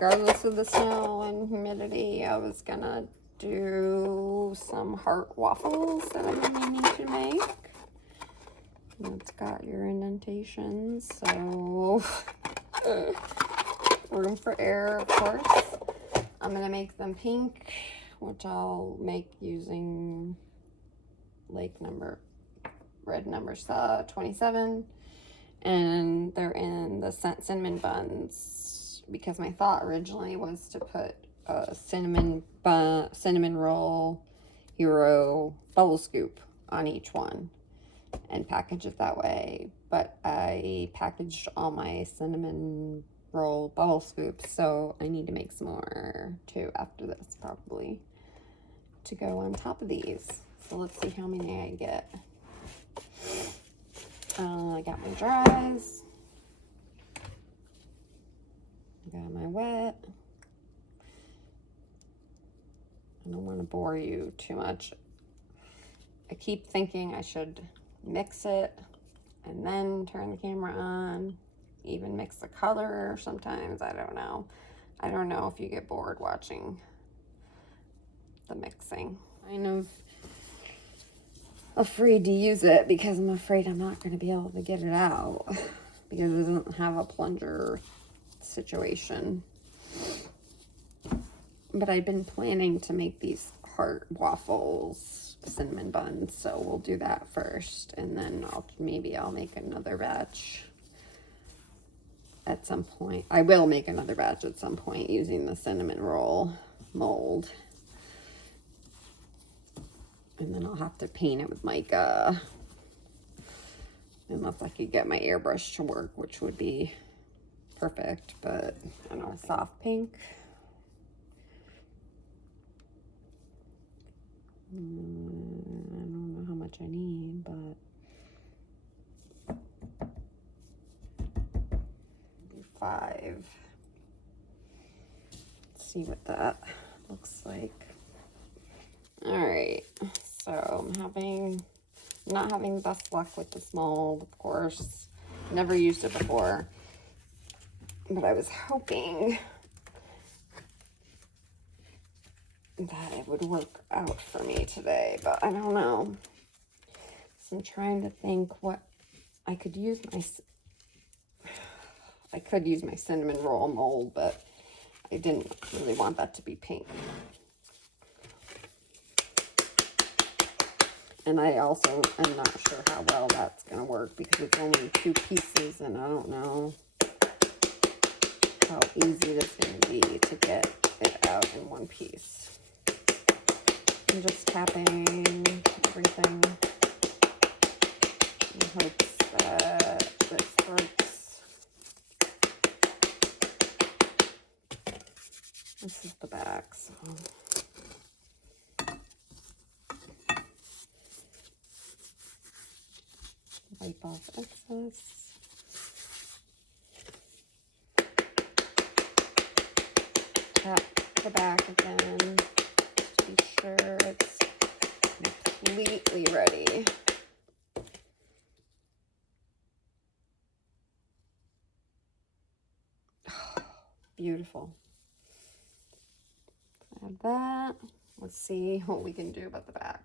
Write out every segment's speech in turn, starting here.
regardless of the snow and humidity, I was gonna do some heart waffles that I've been meaning to make. And it's got your indentations, so room for error, of course. I'm gonna make them pink, which I'll make using red number 27, and they're in the cinnamon buns, because my thought originally was to put a cinnamon roll hero bubble scoop on each one and package it that way, but I packaged all my cinnamon roll bubble scoops, so I need to make some more too after this, probably, to go on top of these. So let's see how many I get. I got my dries. I got my wet. I don't want to bore you too much. I keep thinking I should mix it and then turn the camera on, even mix the color sometimes. I don't know. I don't know if you get bored watching the mixing. Kind of afraid to use it because I'm afraid I'm not going to be able to get it out because it doesn't have a plunger situation. But I've been planning to make these heart waffles, cinnamon buns, so we'll do that first, and then maybe I'll make another batch at some point. I will make another batch at some point using the cinnamon roll mold. And then I'll have to paint it with mica. Unless I could get my airbrush to work, which would be perfect, but I don't know, soft pink. I don't know how much I need, but 5. Let's see what that looks like. All right, so I'm not having the best luck with this mold, of course. Never used it before, but I was hoping that it would work out for me today, but I don't know. So I'm trying to think what I could use. I could use my cinnamon roll mold, but I didn't really want that to be pink. And I also am not sure how well that's going to work because it's only 2 pieces, and I don't know how easy it's going to be to get it out in one piece. I'm just tapping everything in hopes that this works. This is the back, so... wipe off excess. Tap the back again to be sure it's completely ready. Beautiful. Add that. Let's see what we can do about the back,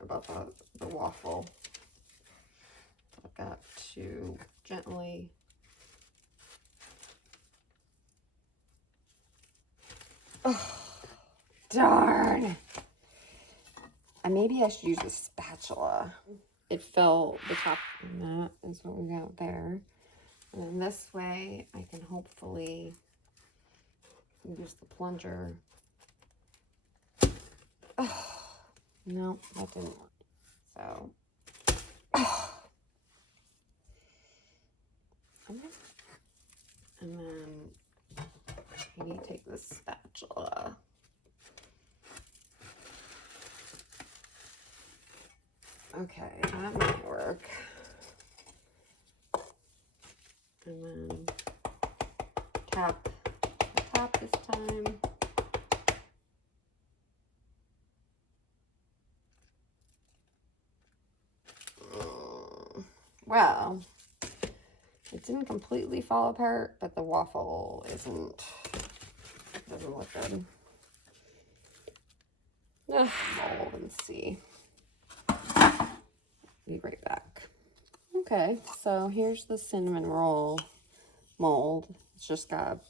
about the waffle. I've got to gently darn. Maybe I should use a spatula. It fell the top, and that is what we got there. And then this way I can hopefully use the plunger. Oh, no, that didn't work. So and then maybe take this spatula. Okay, that might work. And then tap the top this time. Well, it didn't completely fall apart, but the waffle isn't Doesn't look good. Mold and see. Be right back. Okay, so here's the cinnamon roll mold. It's just got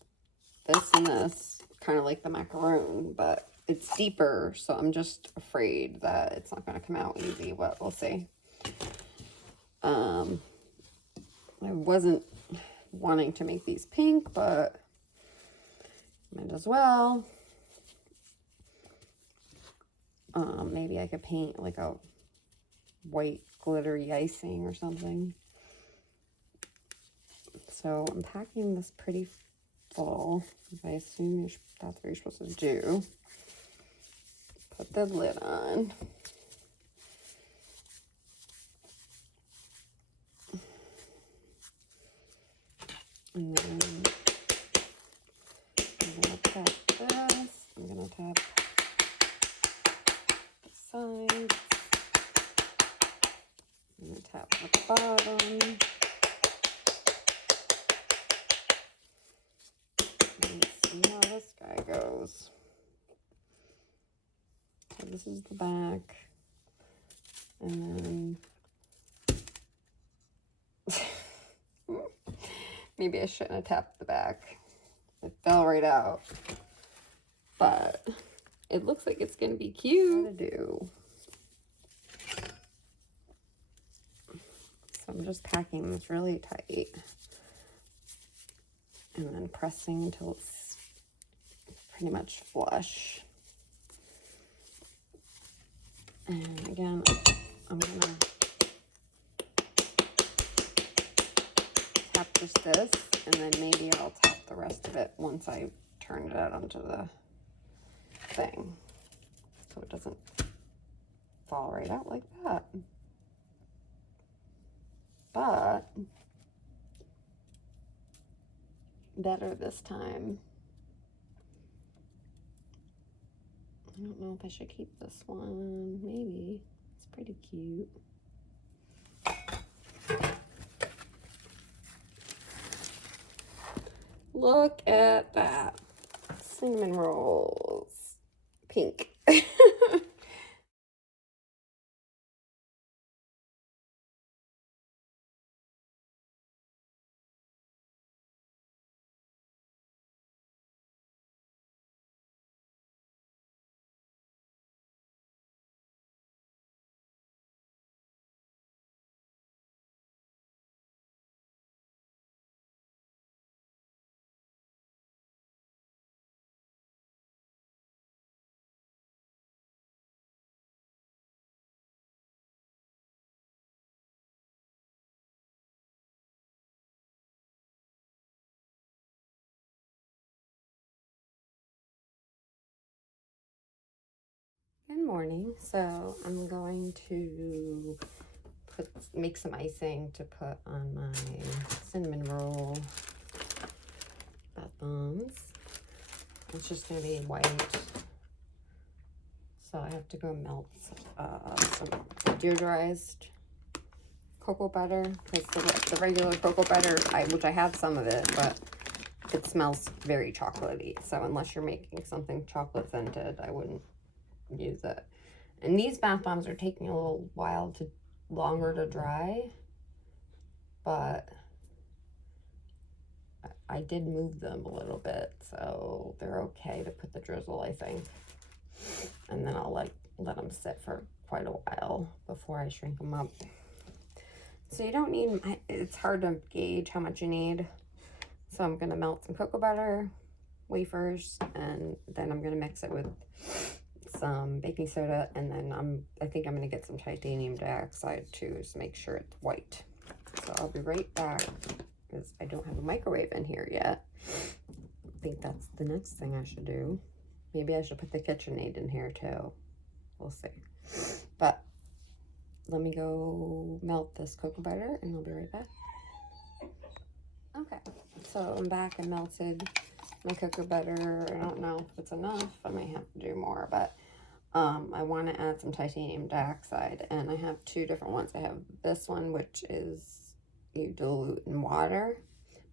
this and this, kind of like the macaroon, but it's deeper, so I'm just afraid that it's not going to come out easy, but we'll see. I wasn't wanting to make these pink, but might as well. Maybe I could paint like a white glittery icing or something. So I'm packing this pretty full. I assume that's what you're supposed to do. Put the lid on. And then I'm going to tap this. I'm going to tap the sides. I'm going to tap the bottom. Let's see how this guy goes. So this is the back. And then maybe I shouldn't have tapped the back. It fell right out. But it looks like it's going to be cute to do. So I'm just packing this really tight. And then pressing until it's pretty much flush. And again, I'm going to tap just this, and then maybe I'll tap the rest of it once I turn it out onto the thing, so it doesn't fall right out like that. But better this time. I don't know if I should keep this one. Maybe. It's pretty cute. Look at that. Cinnamon rolls. Pink. Good morning. So I'm going to make some icing to put on my cinnamon roll bath bombs. It's just going to be white. So I have to go melt some deodorized cocoa butter, because the regular cocoa butter, which I have some of it, but it smells very chocolatey. So unless you're making something chocolate scented, I wouldn't use it. And these bath bombs are taking a little while longer to dry, but I did move them a little bit, so they're okay to put the drizzle, I think. And then I'll let them sit for quite a while before I shrink them up. So you don't need, it's hard to gauge how much you need. So I'm gonna melt some cocoa butter, wafers, and then I'm gonna mix it with some baking soda, and then I think I'm gonna get some titanium dioxide too, to make sure it's white. So I'll be right back, because I don't have a microwave in here yet. I think that's the next thing I should do. Maybe I should put the KitchenAid in here too. We'll see. But let me go melt this cocoa butter, and I'll be right back. Okay, so I'm back. I melted my cocoa butter. I don't know if it's enough. I might have to do more, but I want to add some titanium dioxide, and I have two different ones. I have this one, which is you dilute in water,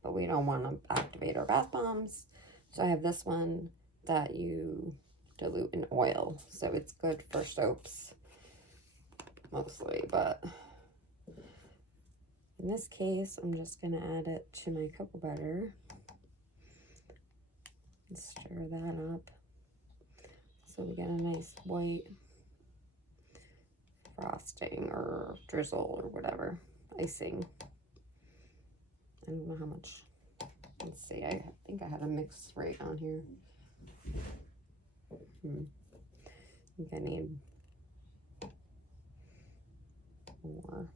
but we don't want to activate our bath bombs. So I have this one that you dilute in oil. So it's good for soaps mostly, but in this case, I'm just going to add it to my cocoa butter and stir that up so we get a nice white frosting or drizzle or whatever, icing. I don't know how much. Let's see, I think I had a mix rate on here. I think I need more.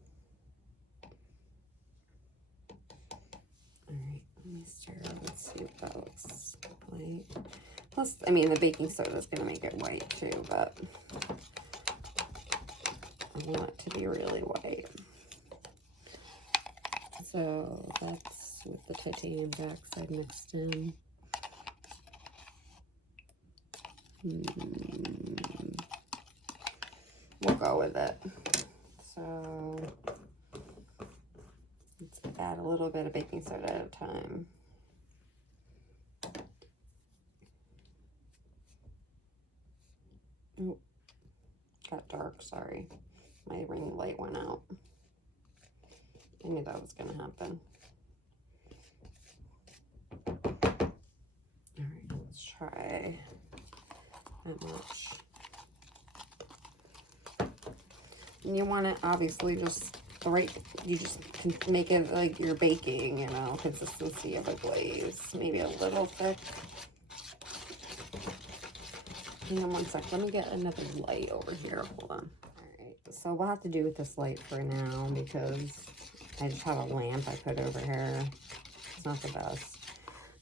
Alright, let me stir it. Let's see what that looks like. Plus, I mean, the baking soda is going to make it white too, but I want it to be really white. So that's with the titanium backside mixed in. We'll go with it. So let's add a little bit of baking soda at a time. Oh, got dark, sorry. My ring light went out. I knew that was gonna happen. All right, let's try that much. And you want it obviously just the right, you just can make it like you're baking, you know, consistency of a glaze. Maybe a little thick. Hang on one sec, let me get another light over here, hold on. All right, so we'll have to do with this light for now because I just have a lamp I put over here. It's not the best.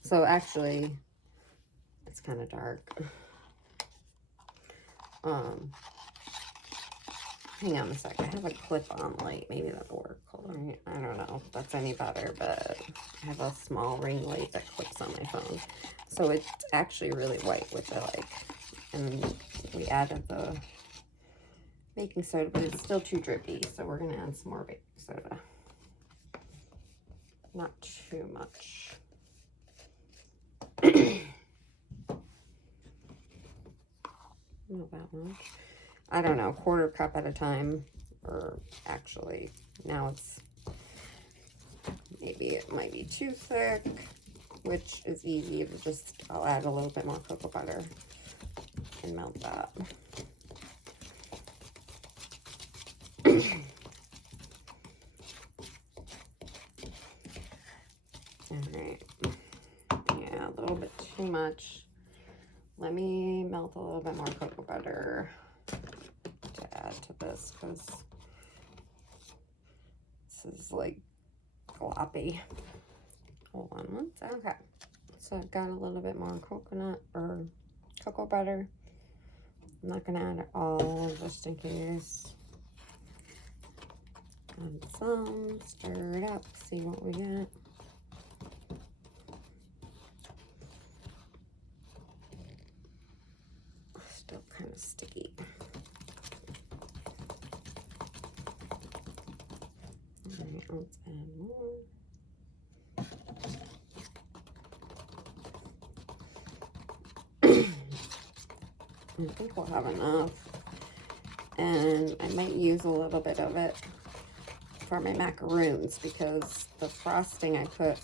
So actually, it's kind of dark. Hang on a sec. I have a clip-on light. Maybe that'll work. Hold on. I don't know if that's any better, but I have a small ring light that clips on my phone. So it's actually really white, which I like. And we added the baking soda, but it's still too drippy. So we're going to add some more baking soda. Not too much. Not that much. I don't know, 1/4 cup at a time, or actually now it's, maybe it might be too thick, which is easy to just, I'll add a little bit more cocoa butter and melt that. Alright, yeah, a little bit too much. Let me melt a little bit more cocoa butter to add to this because this is like gloppy. Hold on one sec. Okay, so I've got a little bit more coconut or cocoa butter. I'm not gonna add it all just in case. Add some, stir it up, see what we get. Still kind of sticky. Alright, let's add more. I think we'll have enough. And I might use a little bit of it for my macaroons because the frosting I put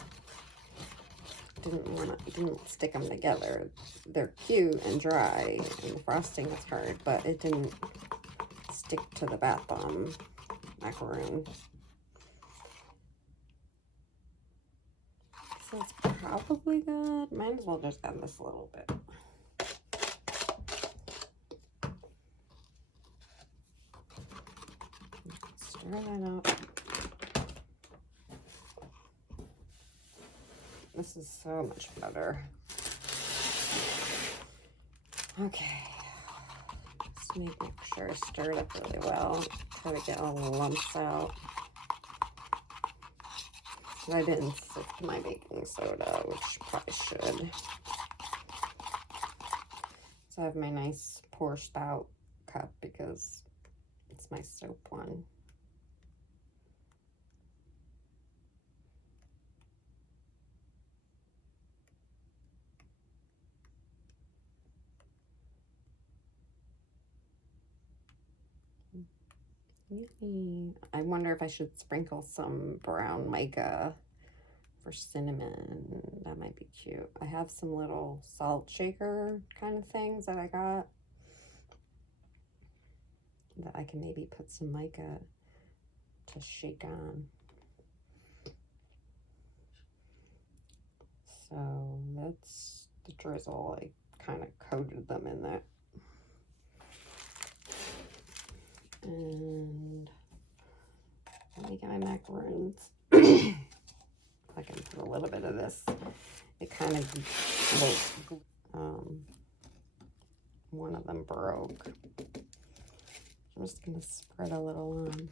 didn't stick them together. They're cute and dry, and the frosting is hard, but it didn't stick to the bath bomb macaroon. So it's probably good. Might as well just add this a little bit. Stir that up. This is so much better. Okay. Just make sure I stir it up really well. Try to get all the lumps out. I didn't sift my baking soda, which probably should. So I have my nice pour spout cup because it's my soap one. I wonder if I should sprinkle some brown mica for cinnamon. That might be cute. I have some little salt shaker kind of things that I got that I can maybe put some mica to shake on. So that's the drizzle. I kind of coated them in that. And let me get my macaroons. I can put a little bit of this. It kind of, one of them broke. I'm just gonna spread a little on.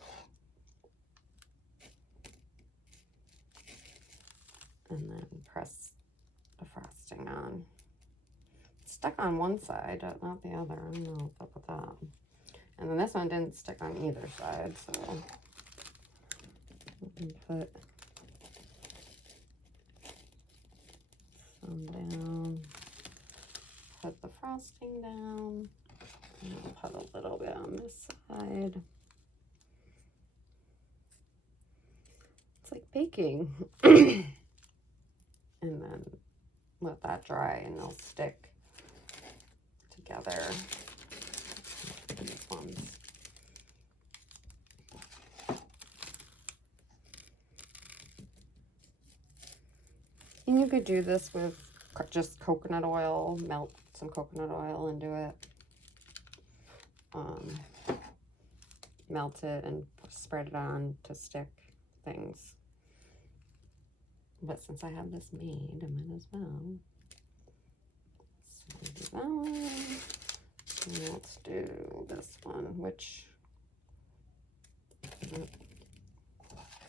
And then press the frosting on. It's stuck on one side, not the other. I don't know what's up with that. And then this one didn't stick on either side, so we can put some down, put the frosting down, and I'll put a little bit on this side. It's like baking. And then let that dry and they'll stick together. These ones. And you could do this with just coconut oil, melt some coconut oil into it. Melt it and spread it on to stick things. But since I have this made, I might as well. So do that one. And let's do this one, which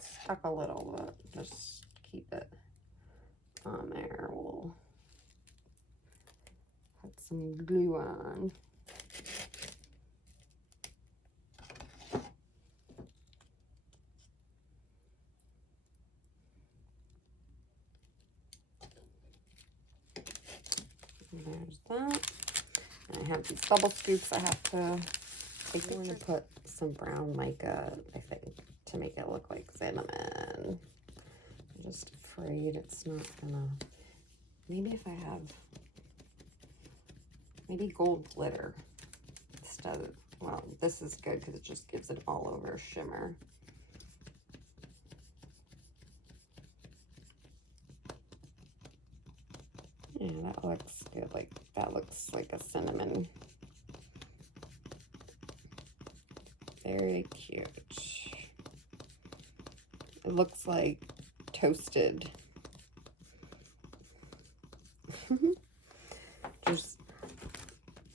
stuck a little, but just keep it on there. We'll put some glue on. There's that. And I have these bubble scoops I have to take. I'm going to put some brown mica, I think, to make it look like cinnamon. I'm just afraid it's not gonna. Maybe if I have, maybe gold glitter instead of, well, this is good because it just gives it all over shimmer. Yeah, that looks good. Like, that looks like a cinnamon. Very cute. It looks like toasted. Just,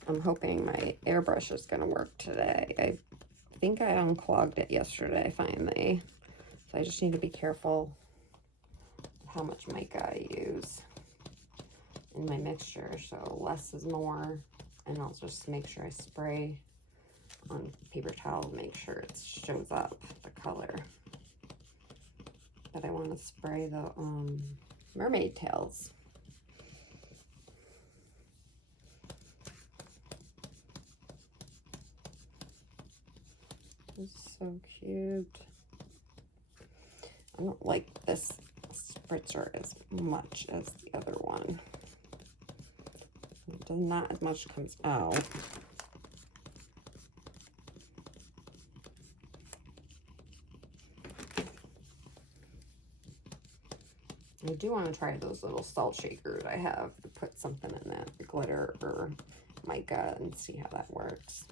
I'm hoping my airbrush is going to work today. I think I unclogged it yesterday, finally. So I just need to be careful how much mica I use in my mixture, so less is more. And I'll just make sure I spray on paper towel to make sure it shows up the color. But I want to spray the mermaid tails. This is so cute. I don't like this spritzer as much as the other one. Not as much comes out. I do want to try those little salt shakers I have to put something in that glitter or mica and see how that works.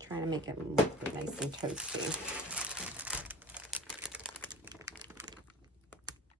Trying to make it look nice and toasty.